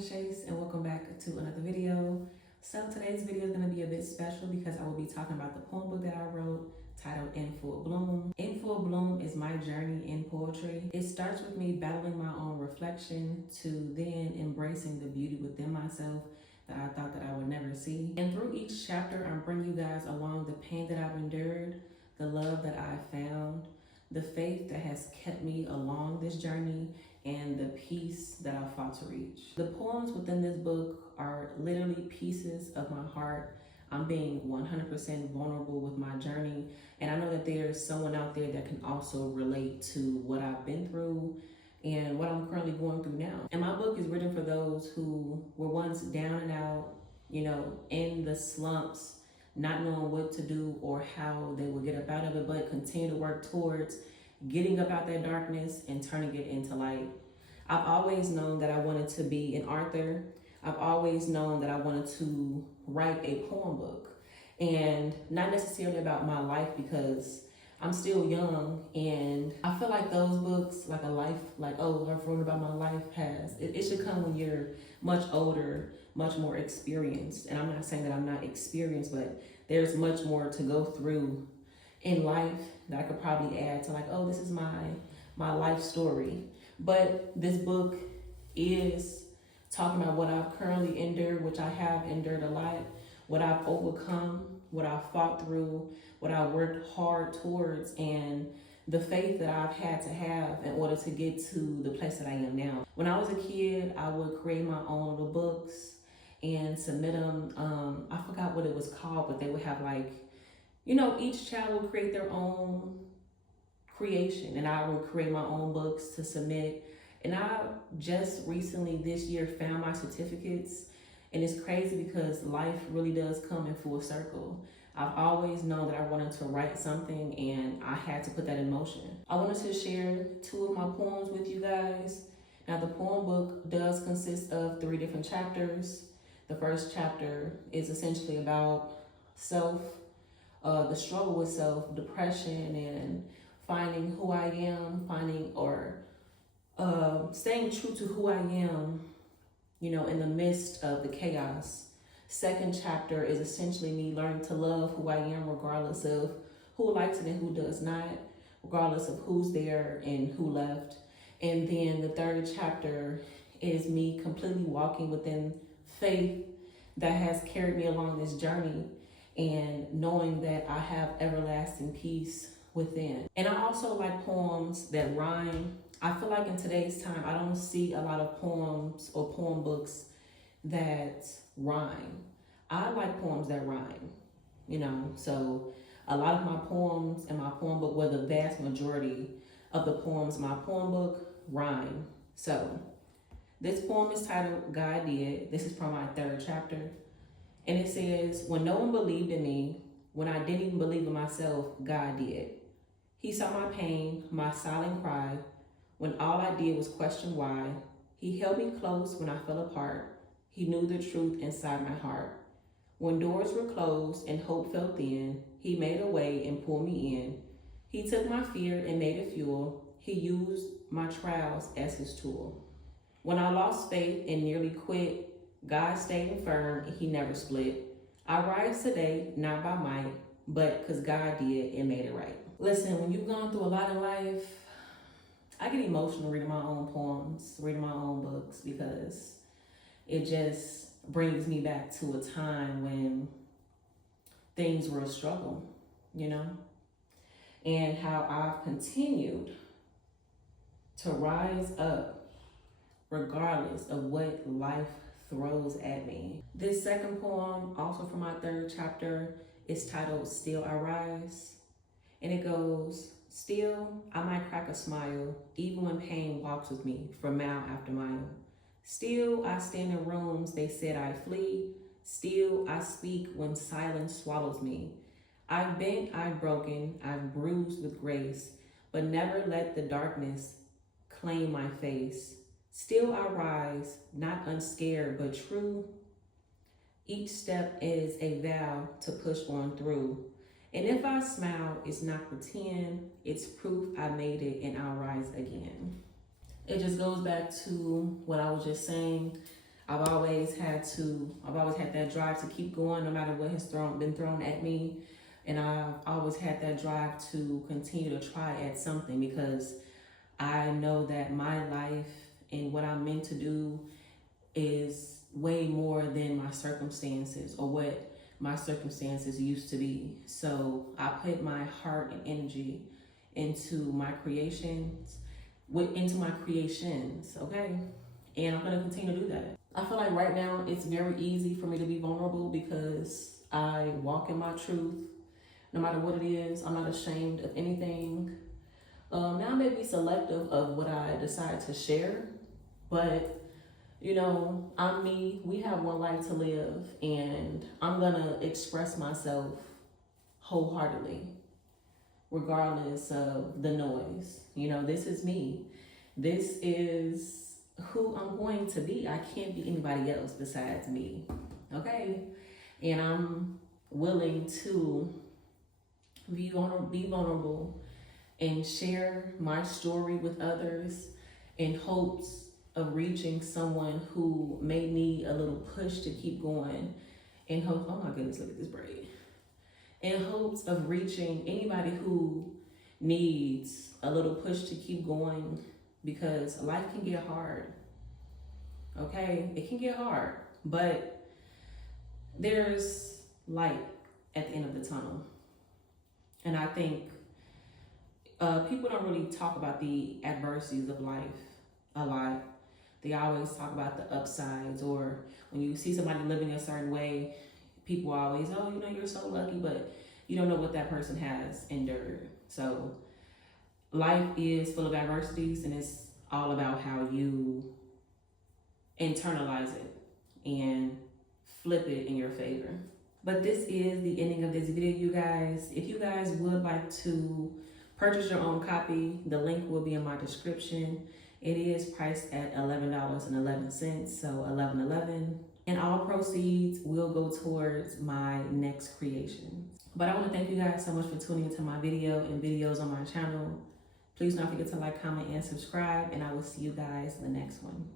Chase, and welcome back to another video. So today's video is going to be a bit special because I will be talking about the poem book that I wrote titled In Full Bloom. In Full Bloom is my journey in poetry. It starts with me battling my own reflection to then embracing the beauty within myself that I thought that I would never see. And through each chapter, I'm bringing you guys along the pain that I've endured, the love that I found, the faith that has kept me along this journey, and the peace that I fought to reach. The poems within this book are literally pieces of my heart. I'm being 100% vulnerable with my journey, and I know that there's someone out there that can also relate to what I've been through and what I'm currently going through now. And my book is written for those who were once down and out, in the slumps, not knowing what to do or how they would get up out of it, but continue to work towards getting up out that darkness and turning it into light. I've always known that I wanted to be an author. I've always known that I wanted to write a poem book, and not necessarily about my life because I'm still young, and I feel like those books, like a life, like, oh, I've wrote about my life it should come when you're much older, much more experienced. And I'm not saying that I'm not experienced, but there's much more to go through in life that I could probably add to, like, oh, this is my life story. But this book is talking about what I've currently endured, which I have endured a lot, what I've overcome, what I've fought through, what I worked hard towards, and the faith that I've had to have in order to get to the place that I am now. When I was a kid, I would create my own little books and submit them. I forgot what it was called, but they would have, like, each child would create their own creation, and I would create my own books to submit. And I just recently this year found my certificates, and it's crazy because life really does come in full circle. I've always known that I wanted to write something, and I had to put that in motion. I wanted to share 2 of my poems with you guys. Now, the poem book does consist of 3 different chapters. The first chapter is essentially about self, the struggle with self, depression, and finding who I am, staying true to who I am, in the midst of the chaos. Second chapter is essentially me learning to love who I am regardless of who likes it and who does not, regardless of who's there and who left. And then the third chapter is me completely walking within faith that has carried me along this journey, and knowing that I have everlasting peace within. And I also like poems that rhyme. I feel like in today's time, I don't see a lot of poems or poem books that rhyme. I like poems that rhyme, so a lot of my poems in my poem book, well, the vast majority of the poems in my poem book rhyme. So this poem is titled God Did. This is from my 3rd chapter. And it says, when no one believed in me, when I didn't even believe in myself, God did. He saw my pain, my silent cry, when all I did was question why. He held me close when I fell apart. He knew the truth inside my heart. When doors were closed and hope fell thin, he made a way and pulled me in. He took my fear and made it fuel. He used my trials as his tool. When I lost faith and nearly quit, God stayed firm and he never split. I rise today, not by might, but because God did and made it right. Listen, when you've gone through a lot in life, I get emotional reading my own poems, reading my own books, because it just brings me back to a time when things were a struggle, and how I've continued to rise up regardless of what life throws at me. This second poem, also from my 3rd chapter, is titled Still I Rise. And it goes, still I might crack a smile, even when pain walks with me for mile after mile. Still I stand in rooms they said I'd flee. Still I speak when silence swallows me. I've bent, I've broken, I've bruised with grace, but never let the darkness claim my face. Still I rise, not unscared, but true. Each step is a vow to push on through. And if I smile, it's not pretend, it's proof I made it and I'll rise again. It just goes back to what I was just saying. I've always had that drive to keep going no matter what has been thrown at me. And I've always had that drive to continue to try at something, because I know that my life and what I'm meant to do is way more than my circumstances or what my circumstances used to be. So I put my heart and energy into my creations, okay? And I'm gonna continue to do that. I feel like right now it's very easy for me to be vulnerable because I walk in my truth. No matter what it is, I'm not ashamed of anything. Now I may be selective of what I decide to share, but you know, I'm me. We have one life to live, and I'm gonna express myself wholeheartedly, regardless of the noise. You know, this is me. This is who I'm going to be. I can't be anybody else besides me, okay? And I'm willing to be vulnerable and share my story with others in hopes of reaching someone who may need a little push to keep going. In hope, oh my goodness, look at this braid. In hopes of reaching anybody who needs a little push to keep going, because life can get hard, okay? It can get hard, but there's light at the end of the tunnel. And I think people don't really talk about the adversities of life a lot. They always talk about the upsides, or when you see somebody living a certain way, people always, oh, you know, you're so lucky, but you don't know what that person has endured. So life is full of adversities, and it's all about how you internalize it and flip it in your favor. But this is the ending of this video, you guys. If you guys would like to purchase your own copy, the link will be in my description. It is priced at $11.11, so $11.11. And all proceeds will go towards my next creation. But I want to thank you guys so much for tuning into my video and videos on my channel. Please don't forget to like, comment, and subscribe, and I will see you guys in the next one.